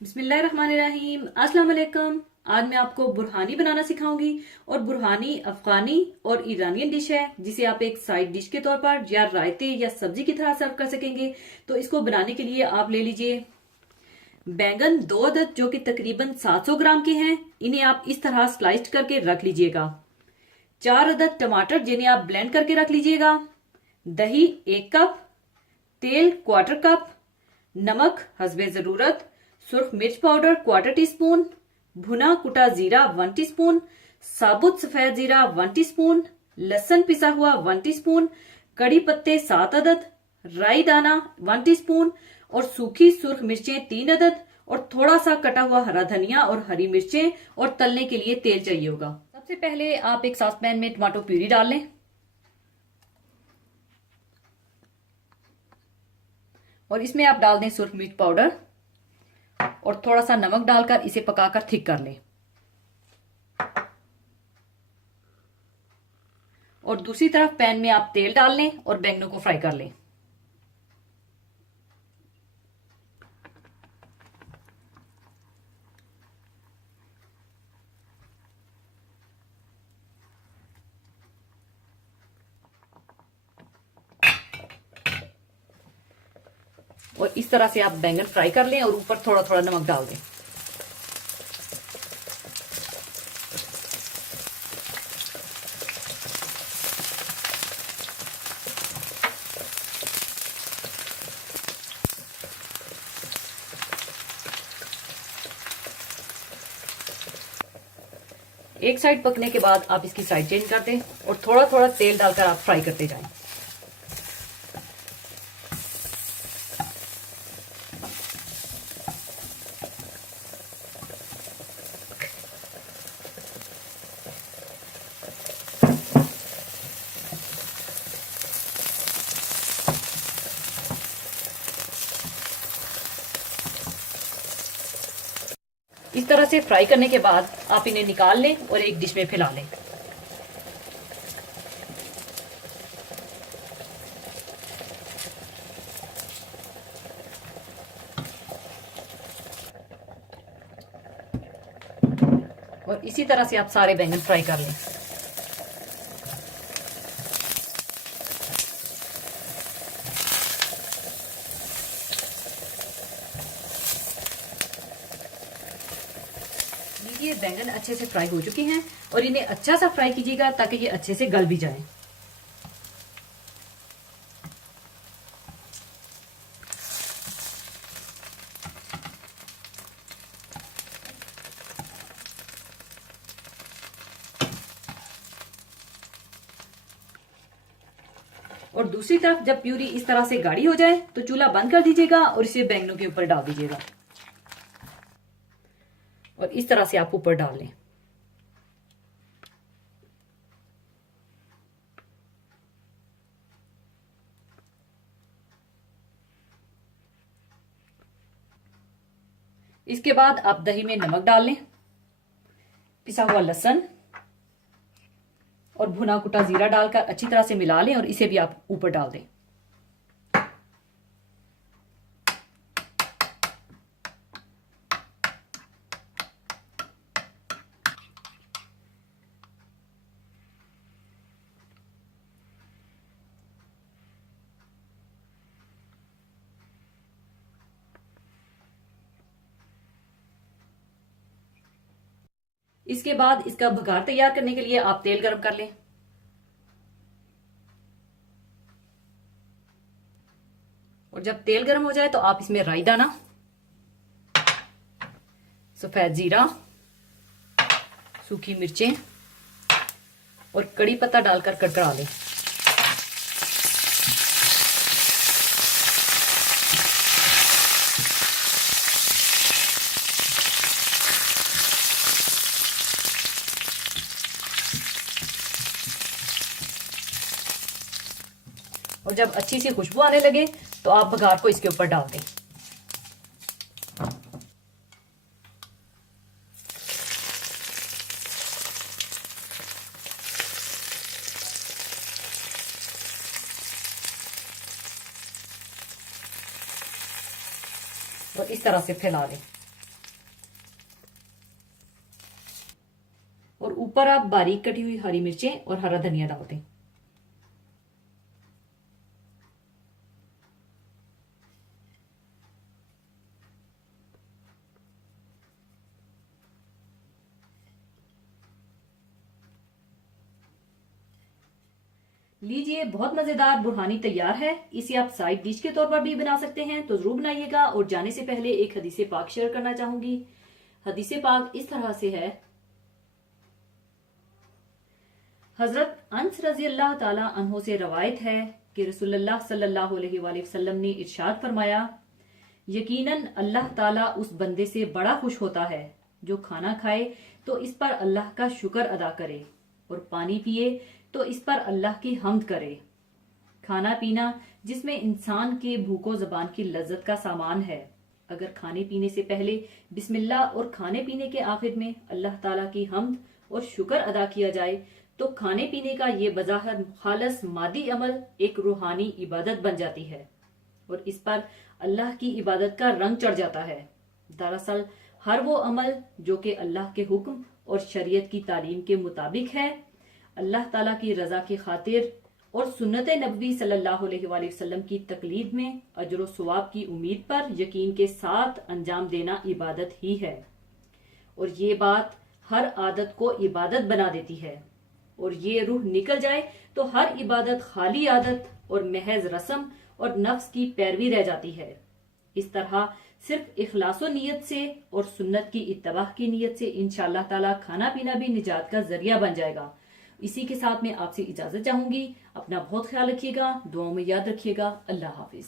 बिस्मिल्लाहिर्रहमानिर्रहीम। अस्सलाम वालेकुम। आज मैं आपको बुरहानी बनाना सिखाऊंगी। और बुरहानी अफगानी और ईरानियन डिश है, जिसे आप एक साइड डिश के तौर पर या रायते या सब्जी की तरह सर्व कर सकेंगे। तो इसको बनाने के लिए आप ले लीजिए बैंगन 2 अदद, जो कि तकरीबन 700 ग्राम के हैं। इन्हें आप इस तरह स्लाइस्ड करके रख लीजिएगा। 4 अदद टमाटर, जिन्हें आप ब्लेंड करके रख लीजिएगा। दही 1 कप, तेल 1/4 कप, नमक हस्बे जरूरत, सुर्ख मिर्च पाउडर 1/4 टीस्पून, भुना कुटा जीरा 1 टीस्पून, साबुत सफेद जीरा 1 टीस्पून, लहसुन पिसा हुआ 1 टीस्पून, कड़ी पत्ते 7 अदद, राई दाना 1 टीस्पून और सूखी सुर्ख मिर्चें 3 अदद और थोड़ा सा कटा हुआ हरा धनिया और हरी मिर्चें। और तलने के लिए तेल चाहिए होगा। सबसे पहले आप एक सॉस पैन में टमाटो प्यूरी डाल लें और इसमें आप डाल दें सुर्ख मिर्च पाउडर और थोड़ा सा नमक डालकर इसे पकाकर थिक कर लें। और दूसरी तरफ पैन में आप तेल डाल लें और बैंगनों को फ्राई कर लें। और इस तरह से आप बैंगन फ्राई कर लें और ऊपर थोड़ा थोड़ा नमक डाल दें। एक साइड पकने के बाद आप इसकी साइड चेंज कर दें और थोड़ा थोड़ा तेल डालकर आप फ्राई करते जाएं। इस तरह से फ्राई करने के बाद आप इन्हें निकाल लें और एक डिश में फैला लें। और इसी तरह से आप सारे बैंगन फ्राई कर लें। ये बैंगन अच्छे से फ्राई हो चुके हैं और इन्हें अच्छा सा फ्राई कीजिएगा ताकि ये अच्छे से गल भी जाए। और दूसरी तरफ जब प्यूरी इस तरह से गाढ़ी हो जाए तो चूल्हा बंद कर दीजिएगा और इसे बैंगनों के ऊपर डाल दीजिएगा। और इस तरह से आप ऊपर डाल लें। इसके बाद आप दही में नमक डाल लें, पिसा हुआ लहसुन और भुना कुटा जीरा डालकर अच्छी तरह से मिला लें और इसे भी आप ऊपर डाल दें। इसके बाद इसका भगार तैयार करने के लिए आप तेल गर्म कर लें। और जब तेल गर्म हो जाए तो आप इसमें राई दाना, सफेद जीरा, सूखी मिर्चें और कड़ी पत्ता डालकर कड़कड़ा लें। और जब अच्छी सी खुशबू आने लगे तो आप बघार को इसके ऊपर डाल दें। और इस तरह से फैला लें। ऊपर आप बारीक कटी हुई हरी मिर्चें और हरा धनिया डाल दें। लीजिए, बहुत मजेदार बुरहानी तैयार है। इसे आप साइड डिश के तौर पर भी बना सकते हैं, तो जरूर बनाइएगा। और जाने से पहले एक हदीसे पाक शेयर करना चाहूंगी। हदीसे पाक इस तरह से है। हजरत अनस रजी अल्लाह ताला अन्हो से रवायत है कि रसूलुल्लाह सल्लल्लाहु अलैहि वसल्लम ने इरशाद फरमाया, यकीनन अल्लाह ताला उस बंदे से बड़ा खुश होता है जो खाना खाए तो इस पर अल्लाह का शुक्र अदा करे, और पानी पिए तो इस पर अल्लाह की हम्द करे। खाना पीना जिसमें इंसान के भूखो जबान की लज्जत का सामान है, अगर खाने पीने से पहले बिस्मिल्लाह और खाने पीने के आखिर में अल्लाह ताला की हम्द और शुक्र अदा किया जाए, तो खाने पीने का ये बज़ाहिर खालस मादी अमल एक रूहानी इबादत बन जाती है और इस पर अल्लाह की इबादत का रंग चढ़ जाता है। दरअसल हर वो अमल जो कि अल्लाह के हुक्म और शरीयत की तालीम के मुताबिक है, अल्लाह ताला की रजा की खातिर और सुन्नत नबवी सल्लल्लाहु अलैहि वसल्लम की तकलीद में अजर व सवाब की उम्मीद पर यकीन के साथ अंजाम देना इबादत ही है। और ये बात हर आदत को इबादत बना देती है, और ये रूह निकल जाए तो हर इबादत खाली आदत और महज रस्म और नफ्स की पैरवी रह जाती है। इस तरह सिर्फ इखलासो नियत से और सुन्नत की इत्तबाह की नियत से इंशाअल्लाह ताला खाना पीना भी निजात का जरिया बन जाएगा। इसी के साथ मैं आपसे इजाजत चाहूंगी। अपना बहुत ख्याल रखिएगा, दुआओं में याद रखिएगा। अल्लाह हाफिज।